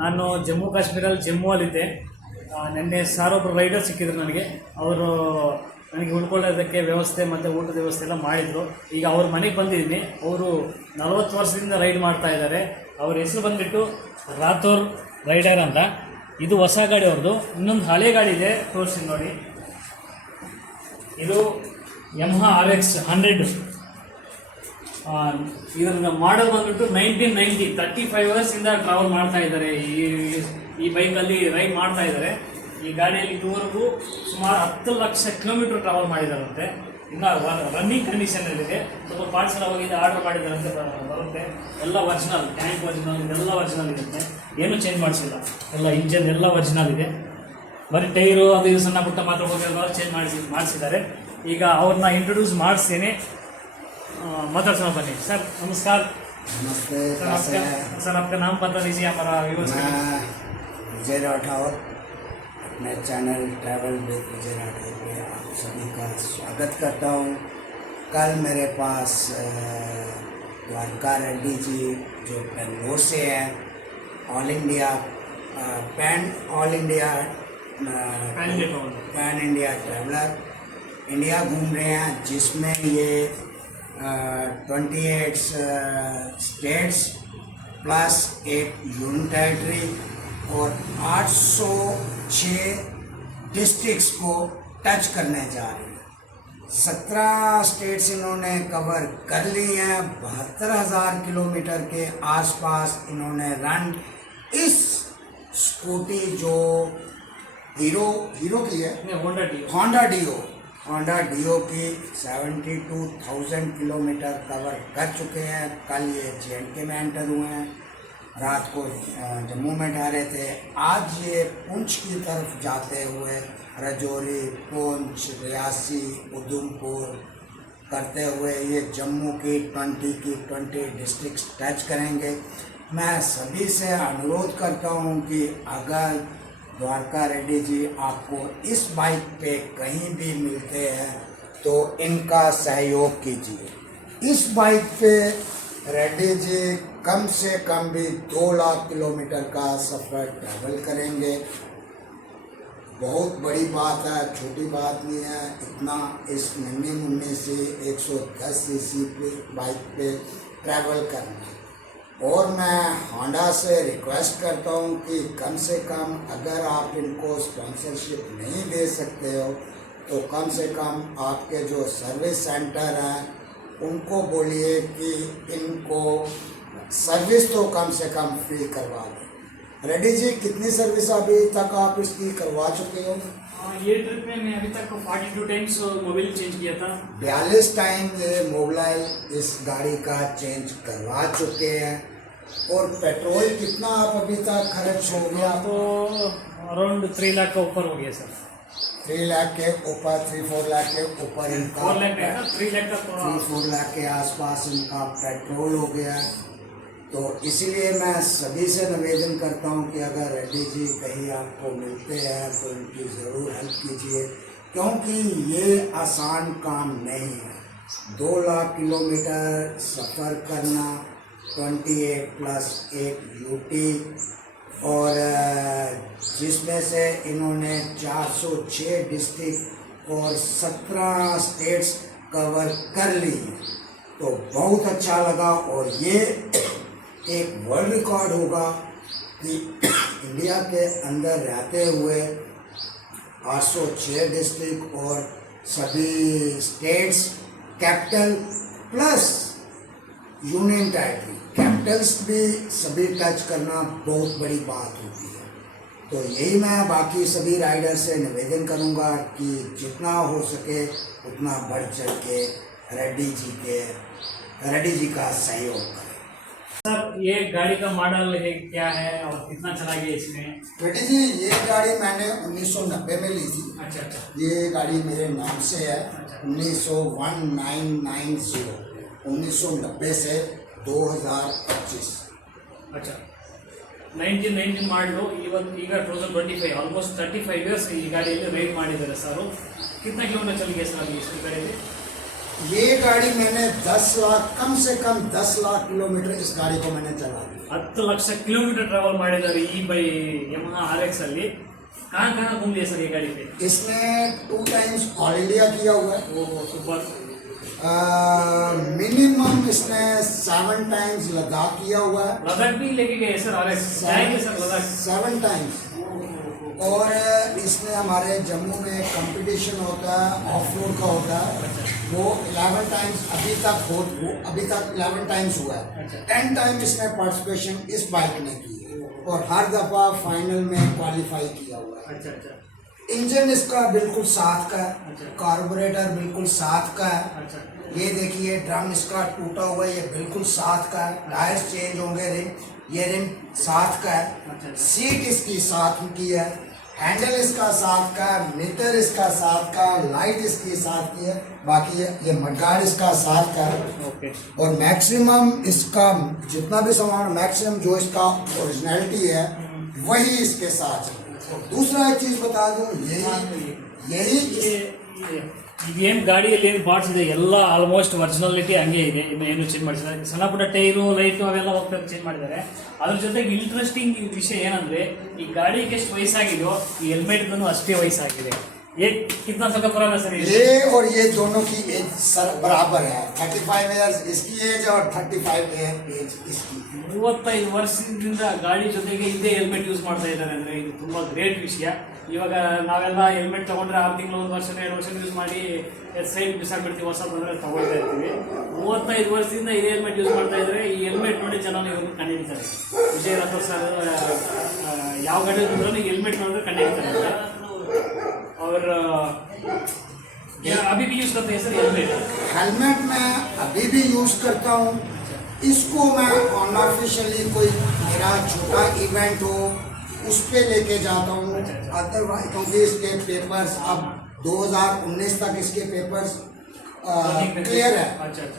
ನಾನು ಜಮ್ಮು ಕಾಶ್ಮೀರಲ್ಲಿ ಜಮ್ಮುವಲ್ಲಿದ್ದೆ. ನಿನ್ನೆ ಸಾರೊಬ್ಬರು ರೈಡರ್ ಸಿಕ್ಕಿದ್ರು ನನಗೆ. ಅವರು ನನಗೆ ಉಳ್ಕೊಳ್ಳೋದಕ್ಕೆ ವ್ಯವಸ್ಥೆ ಮತ್ತು ಊಟದ ವ್ಯವಸ್ಥೆ ಎಲ್ಲ ಮಾಡಿದರು. ಈಗ ಅವ್ರ ಮನೆಗೆ ಬಂದಿದ್ದೀನಿ. ಅವರು 40 ವರ್ಷದಿಂದ ರೈಡ್ ಮಾಡ್ತಾ ಇದ್ದಾರೆ. ಅವ್ರ ಹೆಸರು ಬಂದುಬಿಟ್ಟು ರಾಥೋರ್ ರೈಡರ್ ಅಂತ. ಇದು ಹೊಸ ಗಾಡಿ ಅವ್ರದ್ದು. ಇನ್ನೊಂದು ಹಳೆ ಗಾಡಿ ಇದೆ, ತೋರಿಸ್ತೀನಿ ನೋಡಿ. ಇದು ಯಮಹಾ RX 100. ಇದರ ಮಾಡಲ್ ಬಂದ್ಬಿಟ್ಟು 1990. 35 ವರ್ಷದಿಂದ ಟ್ರಾವೆಲ್ ಮಾಡ್ತಾ ಇದ್ದಾರೆ. ಈ ಬೈಕಲ್ಲಿ ರೈಡ್ ಮಾಡ್ತಾ ಇದ್ದಾರೆ. ಈ ಗಾಡಿಯಲ್ಲಿ ಇದುವರೆಗೂ ಸುಮಾರು 10 ಲಕ್ಷ ಕಿಲೋಮೀಟರ್ ಟ್ರಾವೆಲ್ ಮಾಡಿದಾರಂತೆ. ಇನ್ನು ರನ್ನಿಂಗ್ ಕಂಡೀಷನಲ್ಲಿದೆ. ಸ್ವಲ್ಪ ಪಾರ್ಟ್ಸ್ ಎಲ್ಲ ಹೋಗಿದೆ, ಆರ್ಡರ್ ಮಾಡಿದಾರಂತೆ, ಬರುತ್ತೆ. ಎಲ್ಲ ಒರಿಜಿನಲ್, ಟ್ಯಾಂಕ್ ಒರಿಜಿನಲ್, ಇದೆಲ್ಲ ಒರಿಜಿನಲ್ ಇರುತ್ತೆ. ಏನೂ ಚೇಂಜ್ ಮಾಡಿಸಿಲ್ಲ. ಎಲ್ಲ ಇಂಜನ್ ಎಲ್ಲ ಒರಿಜಿನಲ್ ಇದೆ. ಬರೀ ಟೈರು ಅದು ಇದು ಸಣ್ಣ ಪುಟ್ಟ ಮಾತ್ರ ಹೋಗಿ ಚೇಂಜ್ ಮಾಡಿಸಿದ್ದಾರೆ. ಈಗ ಅವ್ರನ್ನ इंट्रोड्यूस ಮಾಡಿಸ್ತೀನಿ. माता बनी सर। नमस्कार। नमस्ते सर आपका नाम बता दीजिए हमारा व्यूअर्स के लिए। विजय राठौर, अपने चैनल ट्रैवल विद विजय राठौर में आप सभी का स्वागत करता हूँ। कल मेरे पास द्वारका रेड्डी जी जो बेंगलोर से हैं, all India pan India traveller India घूम रहे हैं, जिसमें ये 28 स्टेट्स प्लस एक यूनियन टेरिटरी और 806 डिस्ट्रिक्ट्स को टच करने जा रहे हैं। 17 स्टेट्स इन्होंने कवर कर ली हैं। 72,000 किलोमीटर के आसपास इन्होंने रन। इस स्कूटी जो हीरो की है, होंडा डियो की 72,000 किलोमीटर कवर कर चुके हैं। कल ये JNK में एंटर हुए हैं, रात को जम्मू में ठहरे थे। आज ये पुंछ की तरफ जाते हुए राजौरी, पुंछ, रियासी, उधमपुर करते हुए ये जम्मू की 20 डिस्ट्रिक्ट टच करेंगे। मैं सभी से अनुरोध करता हूँ कि अगर द्वारका रेड्डी जी आपको इस बाइक पे कहीं भी मिलते हैं तो इनका सहयोग कीजिए। इस बाइक पे रेड्डी जी कम से कम भी 2 लाख किलोमीटर का सफ़र ट्रैवल करेंगे। बहुत बड़ी बात है, छोटी बात नहीं है। इतना इस नन्ही मुन्नी से 110 सीसी पे बाइक पे ट्रैवल करना। और मैं होंडा से रिक्वेस्ट करता हूं कि कम से कम अगर आप इनको स्पॉन्सरशिप नहीं दे सकते हो तो कम से कम आपके जो सर्विस सेंटर हैं उनको बोलिए कि इनको सर्विस तो कम से कम फ्री करवा दें। रेड्डी जी, कितनी सर्विस अभी तक आप इसकी करवा चुके हो? ये ट्रिप में मैं अभी तक 42 टाइम्स मोबाइल चेंज किया था। 42 टाइम ये मोबाइल इस गाड़ी का चेंज करवा चुके हैं। और पेट्रोल कितना आप अभी तक खर्च हो गया? तो अराउंड 3 लाख का ऊपर हो गया सर। 3 लाख के ऊपर, 3-4 लाख के ऊपर इनका 4 लाख है ना, 3 लाख का 3-4 लाख के आसपास इनका पेट्रोल हो गया। तो इसीलिए मैं सभी से निवेदन करता हूं कि अगर रेड्डी जी कहीं आपको मिलते हैं तो इनकी ज़रूर हेल्प कीजिए, क्योंकि ये आसान काम नहीं है। 2 लाख किलोमीटर सफ़र करना, 28 प्लस 1 यूटी, और जिसमें से इन्होंने 406 डिस्ट्रिक्ट और 17 स्टेट्स कवर कर ली। तो बहुत अच्छा लगा। और ये एक वर्ल्ड रिकॉर्ड होगा कि इंडिया के अंदर रहते हुए 806 डिस्ट्रिक्ट और सभी states, capital plus union territory, Capitals भी सभी टच करना बहुत बड़ी बात होती है। तो यही मैं बाकी सभी राइडर से निवेदन करूंगा कि जितना हो सके उतना बढ़ चढ़ के रेड्डी जी का सहयोग करें। सर, ये गाड़ी का मॉडल है क्या है और कितना चला गया इसमें? रेड्डी जी, ये गाड़ी मैंने 1990 में ली थी। अच्छा। ये गाड़ी मेरे नाम से है। 1990 से 2025। अच्छा, 1990 ಮಾಡಲು ಈಗ 2025 ಆಲ್ಮೋಸ್ಟ್ 35 ಇಯರ್ಸ್ ಈ ಗಾಡಿಯಲ್ಲಿ ರೈಡ್ ಮಾಡಿದ್ದಾರೆ ಸರ್. कितना किलोमीटर चल गया सर इस गाड़ी में? ये गाड़ी मैंने 10 लाख कम से कम 10 लाख किलोमीटर इस गाड़ी को मैंने चला दी। 10 ಲಕ್ಷ ಕಿಲೋಮೀಟರ್ ಟ್ರಾವೆಲ್ ಮಾಡಿದ್ದಾರೆ ಈ ಬೈ ಯಮಹಾ RX ಅಲ್ಲಿ. कहाँ घूम लिया सर ये गाड़ी पे? इसने 2 टाइम्स ऑल इंडिया किया हुआ है। ओहो सुपर. मिनिमम इसने 7 टाइम्स लद्दाख किया हुआ है। लद्दाख भी लेके गए सर RX? जाएंगे सर लद्दाख? 7 टाइम्स। और इसने हमारे जम्मू में कंपटीशन होता है ऑफ रोड का होता है, वो 11 टाइम्स अभी तक 11 टाइम्स हुआ है। 10 टाइम इसने पार्टिसिपेशन इस बाइक ने की है और हर दफ़ा फाइनल में क्वालिफाई किया हुआ है। अच्छा अच्छा इंजन इसका बिल्कुल साथ का है, अच्छा। कार्बोरेटर बिल्कुल साथ का है। अच्छा. ये देखिए ड्रम इसका टूटा हुआ है, ये बिल्कुल साथ का है। टायर्स चेंज होंगे, रिम ये रिम साथ का है। अच्छा। सीट इसकी साथ की है, हैंडल इसका साथ का है, मीटर इसका साथ का, लाइट इसकी साथ की है, बाकी ये मडगार्ड इसका साथ का है। ओके. और मैक्सिमम इसका जितना भी सामान मैक्सिमम जो इसका ओरिजिनलिटी है वही इसके साथ है। और दूसरा एक चीज़ बता दूँ, यही ಇದೇನು ಗಾಡಿಯಲ್ಲಿ ಏನು ಪಾರ್ಟ್ಸ್ ಇದೆ ಎಲ್ಲ ಆಲ್ಮೋಸ್ಟ್ ಒರಿಜಿನಾಲಿಟಿ ಹಂಗೆ ಇದೆ, ಇನ್ನು ಏನು ಚೇಂಜ್ ಮಾಡಿದ್ದಾರೆ. ಸಣ್ಣ ಪುಟ್ಟ ಟೈರು ಲೈಟು ಅವೆಲ್ಲ ಹೋಗ್ತಾ ಚೇಂಜ್ ಮಾಡಿದ್ದಾರೆ. ಅದ್ರ ಜೊತೆಗೆ ಇಂಟ್ರೆಸ್ಟಿಂಗ್ ವಿಷಯ ಏನಂದ್ರೆ ಈ ಗಾಡಿಗೆ ಎಷ್ಟು ವಯಸ್ಸಾಗಿದೆಯೋ ಈ ಹೆಲ್ಮೆಟ್ಗೂ ಅಷ್ಟೇ ವಯಸ್ಸಾಗಿದೆ. कितना साल का पुराना सर ये और ये दोनों की एज सर बराबर है। 35 इयर्स इसकी एज और 35 एज इसकी। 35 ವರ್ಷದಿಂದ ಗಾಡಿ ಜೊತೆಗೆ ಇದೇ ಹೆಲ್ಮೆಟ್ ಯೂಸ್ ಮಾಡ್ತಾ ಇದ್ದಾರೆ ಅಂದರೆ ಇದು ತುಂಬ ಗ್ರೇಟ್ ವಿಷಯ. ಇವಾಗ ನಾವೆಲ್ಲ ಹೆಲ್ಮೆಟ್ ತೊಗೊಂಡ್ರೆ 6 ತಿಂಗಳು 1 ವರ್ಷ 2 ವರ್ಷ ಯೂಸ್ ಮಾಡಿ ಸೈಡ್ ಬಿಸಾಕ್ಬಿಡ್ತೀವಿ, ಹೊಸ ಬಂದರೆ ತೊಗೊಳ್ತಾ ಇರ್ತೀವಿ. 35 ವರ್ಷದಿಂದ ಇದೇ ಹೆಲ್ಮೆಟ್ ಯೂಸ್ ಮಾಡ್ತಾ ಇದ್ದಾರೆ. ಈ ಹೆಲ್ಮೆಟ್ ನೋಡಿ ಜನ ಇವ್ರನ್ನ ಕಂಡಿಡ್ತಾರೆ. ವಿಜಯ್ ರಾಥೋಡ್ ಸರ್ ಯಾವ ಗಾಡಿ ಬಂದ್ರೂ ಹೆಲ್ಮೆಟ್ ನೋಡಿದ್ರೆ ಕಂಡಿಡ್ತಾರೆ. और अभी भी यूज करते हैं सर हेलमेट मैं अभी भी यूज करता हूँ। इसको मैं अनऑफिशियली कोई मेरा छोटा इवेंट हो उस पे लेके जाता हूँ। अदरवाइज क्योंकि इसके पेपर्स अब 2019 तक इसके पेपर्स क्लियर है।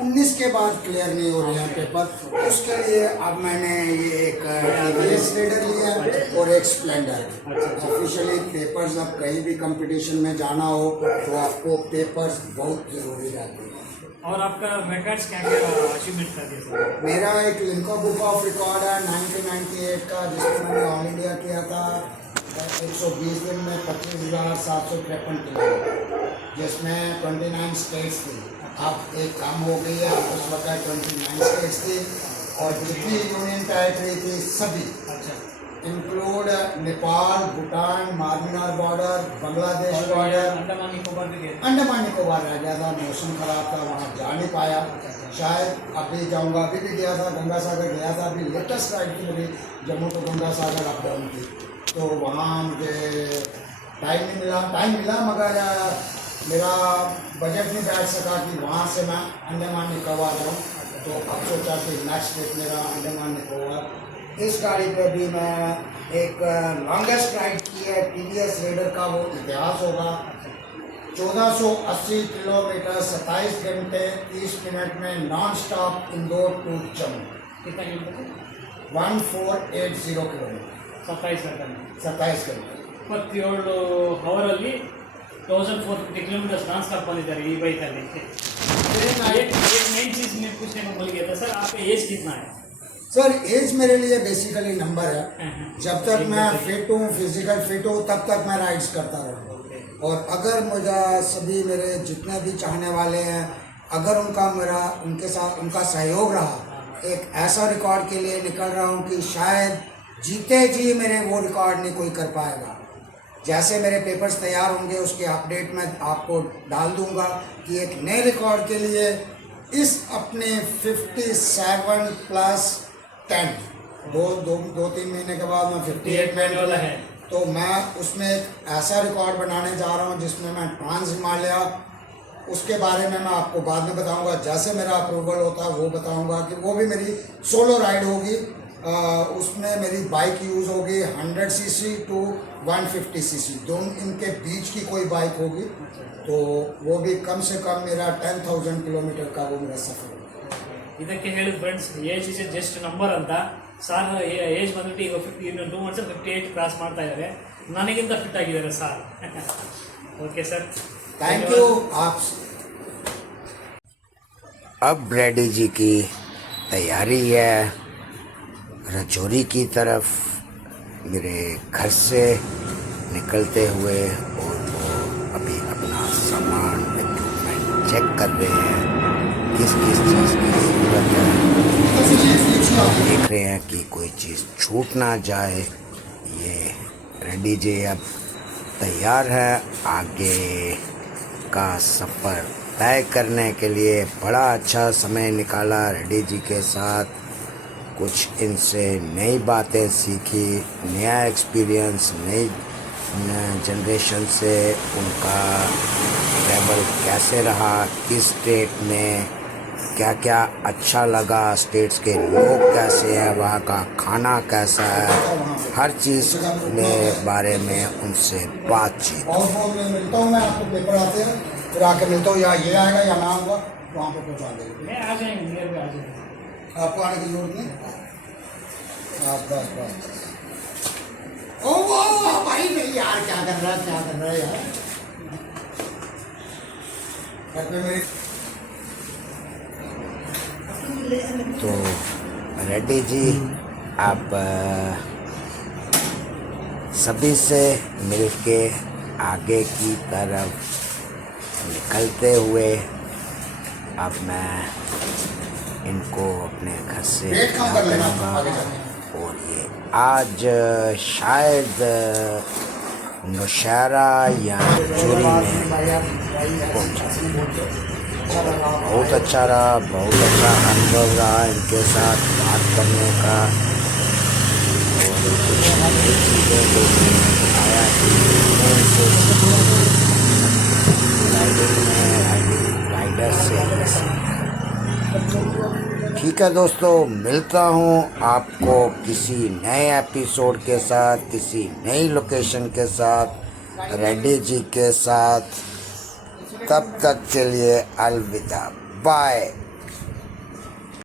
19 के बाद क्लियर नहीं हो रहे हैं पेपर। उसके लिए अब मैंने ये एक TVS रेडर लिया है और एक स्प्लेंडर। ऑफिशियली पेपर्स अब कहीं भी कंपटीशन में जाना हो तो आपको पेपर्स बहुत ज़रूरी रहते हैं। और आपका रिकॉर्ड्स क्या क्या अचीवमेंट कर दिया सर? मेरा एक लिम्का बुक ऑफ रिकॉर्ड है 1998 का, जिसमें मैंने ऑल इंडिया किया था 120 दिन में 25,753 किलोमीटर, जिसमें 29 स्टेट्स थी। अब एक कम हो गई है, उस वक्त 29 स्टेट्स थी और जितनी यूनियन टेरिटरी थी सभी include Nepal, Bhutan, Myanmar border, Bangladesh border, Andaman Nicobar भी गए? अंडमान निकोबार रह गया था, मौसम खराब था, वहाँ जा नहीं पाया। शायद अभी जाऊँगा, अभी भी गया था, गंगा सागर गया था। अभी लेटेस्ट राइड थी मेरी Jammu to Ganga Sagar up down की, तो वहाँ मुझे टाइम मिला मगर मेरा बजट नहीं बैठ सका कि वहाँ से मैं अंडमान निकोबार जाऊँ। तो अब सोचा कि नेक्स्ट ट्रिप मेरा अंडमान निकोबार। इस गाड़ी पे भी मैं एक लॉन्गेस्ट राइड की है TVS रेडर का, वो इतिहास होगा। 1480 किलोमीटर 27 घंटे 30 मिनट में non stop Indore to Jammu. कितना किलोमीटर? 1480 किलोमीटर 27 घंटे 27 ಅವರಲ್ಲಿ 1450 किलोमीटर नॉन स्टॉप ಬಂದಿದ್ದಾರೆ ಈ ಬೈಕಲ್ಲಿ. एक नई चीज़ मैं पूछने को भूल गया था सर, आपका एज कितना है? सर एज मेरे लिए बेसिकली नंबर है। जब तक मैं फिट हूँ, फिजिकल फिट हूँ, तब तक मैं राइड्स करता रहूँ। और अगर मुझे सभी मेरे जितने भी चाहने वाले हैं, अगर उनके साथ उनका सहयोग रहा, एक ऐसा रिकॉर्ड के लिए निकल रहा हूँ कि शायद जीते जी मेरे वो रिकॉर्ड नहीं कोई कर पाएगा। जैसे मेरे पेपर्स तैयार होंगे उसके अपडेट मैं आपको डाल दूंगा कि एक नए रिकॉर्ड के लिए इस अपने 57+10 दो-तीन महीने के बाद मैं 58 होने वाला है। तो मैं उसमें एक ऐसा रिकॉर्ड बनाने जा रहा हूँ जिसमें मैं ट्रांस हिमालय, उसके बारे में मैं आपको बाद में बताऊंगा। जैसे मेरा अप्रूवल होता है वो बताऊंगा कि वो भी मेरी सोलो राइड होगी। उसमें मेरी बाइक यूज़ होगी 100 सीसी टू 150 सीसी, दोनों इनके बीच की कोई बाइक होगी। तो वो भी कम से कम मेरा 10,000 किलोमीटर का वो मेरा सफ़र होगा। ಇದಕ್ಕೆ ಹೇಳಿದ friends, age is just number ಅಂತ. ಸಾರ್ ಏಜ್ ಬಂದ್ಬಿಟ್ಟು ಈಗ 2 ಮಂತ್ಸ್ 58 ಕ್ರಾಸ್ ಮಾಡ್ತಾ ಇದ್ದಾರೆ. ನನಗಿಂತ ಫಿಟ್ ಆಗಿದ್ದಾರೆ sir. Okay sir, thank you. आप अब रेड्डी जी की तैयारी है रजौरी की तरफ मेरे घर से निकलते हुए, और वो अभी अपना सामान इक्विपमेंट चेक कर रहे हैं किस किस चीज़ की ज़रूरत है। देख रहे हैं कि कोई चीज़ छूट ना जाए। ये रेड्डी जी अब तैयार है आगे का सफ़र तय करने के लिए। बड़ा अच्छा समय निकाला रेड्डी जी के साथ, कुछ इनसे नई बातें सीखी, नया एक्सपीरियंस, नई जनरेशन से उनका ट्रैवल कैसे रहा, किस स्टेट में क्या क्या अच्छा लगा, स्टेट्स के लोग कैसे हैं, वहाँ का खाना कैसा है, हर चीज़ के बारे में उनसे बातचीत। और में मिलता हूँ मैं आपको, पेपर आते हैं फिर आके मिलता हूँ, या ये आएगा या मैं आऊँगा, वहाँ पर पहुँचा देंगे। मैं आ जाएंगे, नियर पे आ जाएंगे। आपको आने की जरूरत नहीं। आप बस ओ वो भाई नहीं यार, क्या कर रहा है यार। घर पे मेरी तो रेड्डी जी आप सभी से मिलके आगे की तरफ निकलते हुए अब मैं इनको अपने घर से वेट कम कर लेना करूँगा। आगे जाके। और ये आज शायद नौशहरा या रजौरी में पहुँचा। बहुत अच्छा रहा, बहुत अच्छा अनुभव रहा इनके साथ बात करने का, और कुछ नई चीज़ें जो आया राइडर से। ठीक है दोस्तों, मिलता हूँ आपको किसी नए एपिसोड के साथ, किसी नई लोकेशन के साथ, रेड्डी जी के साथ। तब तक के लिए अलविदा, बाय।